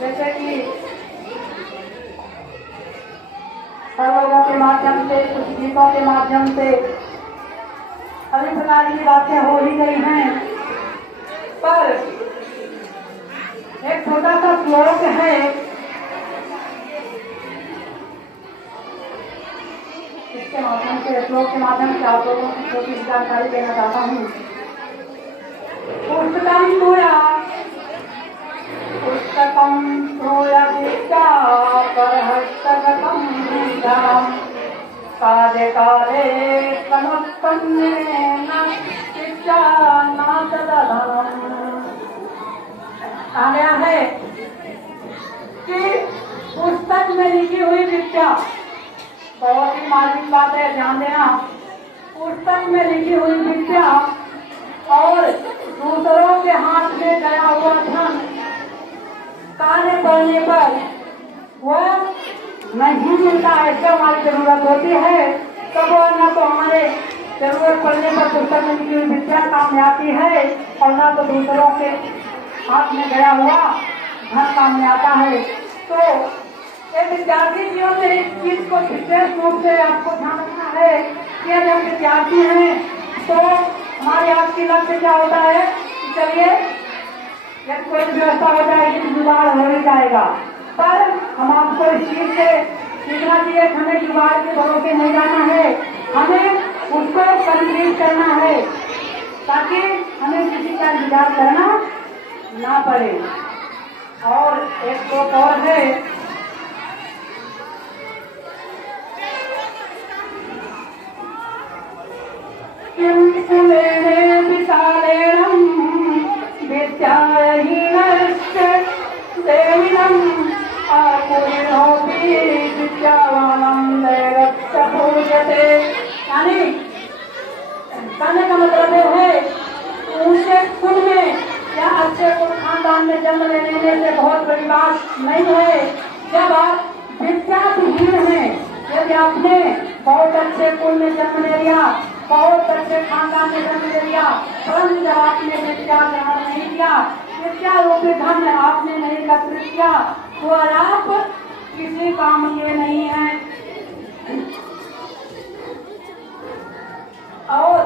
जैसे कि लोगों के माध्यम से, कुछ गीतों के माध्यम से सभी प्रकार की बातें हो ही गई हैं, पर एक छोटा सा श्लोक है, इसके माध्यम से, श्लोक के माध्यम से आप लोगों को छोटी सी जानकारी देना चाहता हूँ। पुस्तकम त्रोया विद्या परहस्तगतम धनम काले काले समुत्पन्नेन शिक्षा नाशदधनम। आया है कि पुस्तक में लिखी हुई विद्या, बहुत ही मार्मिक बात है, ध्यान देना। पुस्तक में लिखी हुई विद्या और दूसरों के हाथ में गया हुआ धन काले पड़ने पर वह नहीं मिलता, ऐसे हमारी जरूरत होती है, तब वह न तो हमारे जरूरत पड़ने पर पुस्तक में लिखी हुई विद्या काम में आती है और न तो दूसरों के हाथ में गया हुआ धन काम में आता है। तो एक विद्यार्थी जीवन में एक चीज को विशेष रूप से आपको ध्यान रखना है कि यदि हम विद्यार्थी हैं तो हमारे आज की लक्ष्य क्या होता है कि चलिए यदि कोई व्यवस्था हो जाएगी तो जुगाड़ हो ही जाएगा, पर हम आपको इस चीज से सीखना चाहिए, हमें जुगाड़ के भरोसे नहीं जाना है, हमें उसको कंप्लीट करना है ताकि हमें किसी का इंतजार करना ना पड़े। और एक तो और है, किम कुलेन विशालेनम विद्याहीनस्य देविनम आकुलिनोऽपि विद्यावानं दैवस्य पूज्यते। यानी कहने का मतलब है ऊंचे कुल में या अच्छे कुल खानदान में जन्म लेने से बहुत बड़ी बात नहीं है। जब आप विद्याहीन हैं, यदि आपने बहुत अच्छे कुल में जन्म ले लिया, बहुत अच्छे खानदान में जन्म ले लिया, परंतु जब आपने विद्या ग्रहण नहीं किया, विद्या रूपी धन आपने नहीं एकत्रित किया, तो आप किसी काम के नहीं हैं। और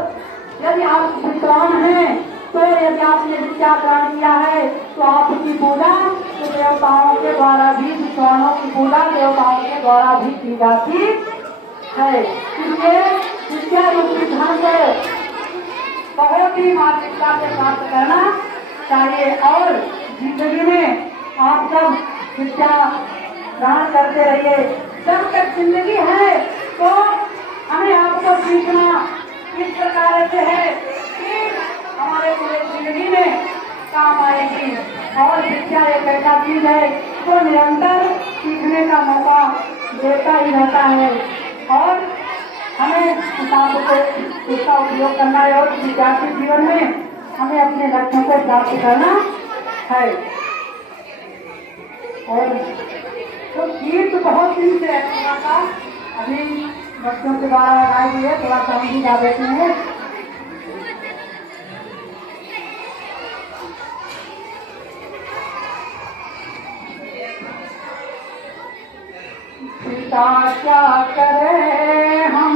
यदि आप विद्वान हैं तो यदि आपने विद्या ग्रहण किया है तो आपकी पूजा तो देवताओं के द्वारा भी, विद्वानों की पूजा देवताओं के द्वारा भी की जाती है। इसलिए विद्या रूपी धन को बहुत ही मानसिकता से प्राप्त करना चाहिए और जिंदगी में आप सब विद्या ग्रहण करते रहिए। जब तक जिंदगी है तो हमें आपको सीखना इस प्रकार से है कि हमारे पूरे जिंदगी में काम आएगी। और विद्या एक ऐसा चीज है जो निरंतर सीखने का मौका देता ही रहता है और हमें किताबों को इसका उपयोग करना है और विद्यार्थी जीवन में हमें अपने लक्ष्यों को प्राप्त करना है। और तो गीत बहुत दिन से थोड़ा सा अभी बच्चों के द्वारा लगाई हुई है, थोड़ा सा हम भी गा देते हैं। पिता क्या करे हम,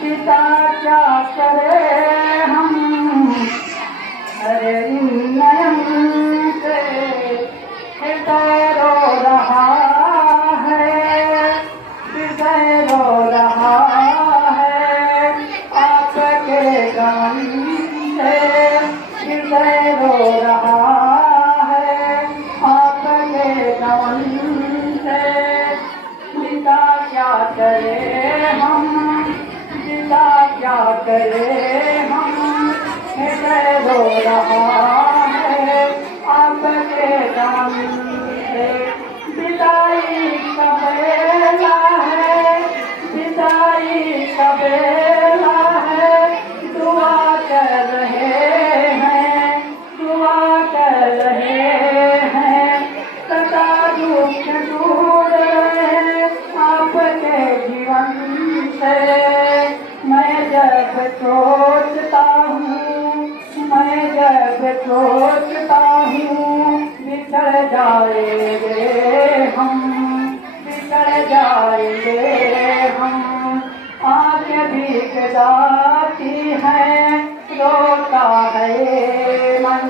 पिता क्या करे हम, अरे नयन से हृदय रो रहा है, हृदय रो रहा है, आपके गम से हृदय रो रहा है, आपके गम से। पिता क्या करे हम, पिता क्या करे हम, हृदय रो रहा है, आपके गम से। विदाई का बेला है, विदाई का बेला है, दुआ कर रहे हैं, दुआ कर रहे हैं, सदा दुख दूर रहे आपके जीवन से। मैं जब सोचता हूँ, मैं जब सोचता हूँ बिछड़ जाएंगे हम, बिछड़ जाएंगे हम। आँखें भीग जाती है, रोता है ये मन।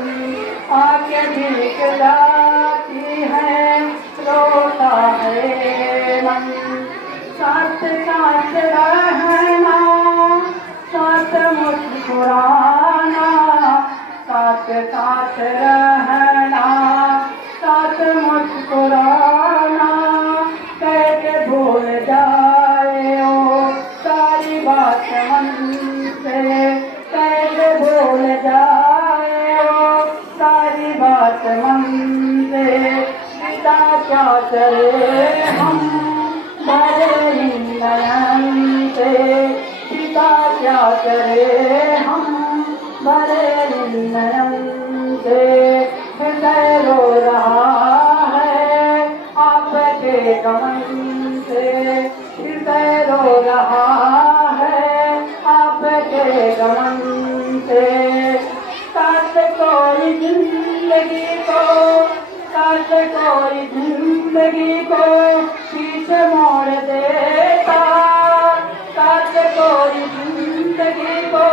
आँखें भीग जाती है, रोता है ये मन। साथ साथ रहना, साथ मुस्कुराना, साथ साथ रहना, साथ मुस्कुराना। कैसे भूल जाए ओ सारी बात मन से, कैसे भूल जाए ओ सारी बात मन से। पिता क्या करे हम भरे नयन से, पिता क्या करे हम भरे नयन से। हृदय रो रहा है आपके गमन से, हृदय रो रहा है आपके गमन से। काश कोई जिंदगी को, काश कोई जिंदगी को पीछे मोड़ देता, काश कोई जिंदगी को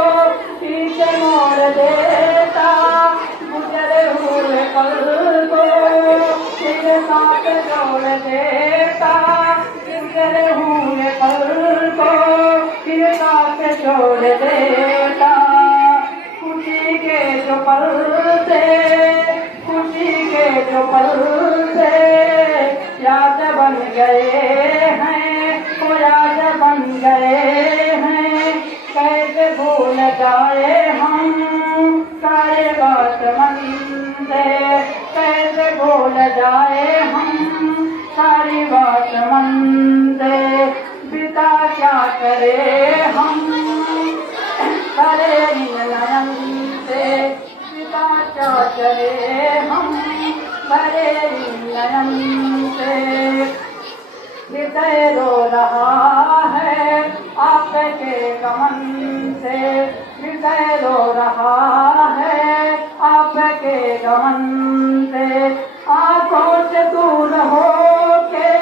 पीछे मोड़ देता। गुजरे हुए पल को तेरे साथ जोड़ देता, गुजरे हुए पल को तेरे साथ जोड़ देता। खुशी के जो पल थे, खुशी के जो पल थे, याद बन गए हैं, वो याद बन गए हैं। कैसे भूल जाए हम सारे बात मन से, कैसे भूल जाए हम सारी बात मन से। पिता क्या करे हम भरे नयन से, पिता क्या करे हम भरे नयन से। हृदय रो रहा है आपके गमन से, हृदय रो रहा है आपके गमन से। आँखों से दूर होके,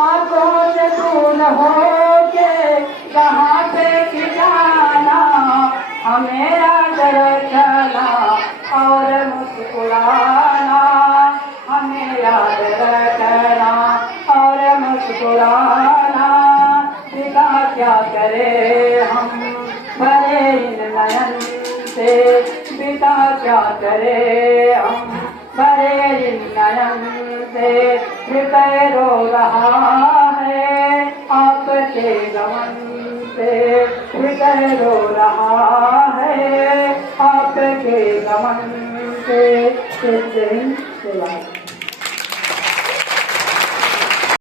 आँखों से दूर होके कहाँ पे कि जाना, हमें याद रखना और मुस्कुराना, हमें याद रखना और मुस्कुराना। पिता क्या करे हम भरे नयन से, पिता क्या करे हम भरे नयन से। हृदय रो रहा है आपके गमन से, हृदय रो रहा है आपके गमन से।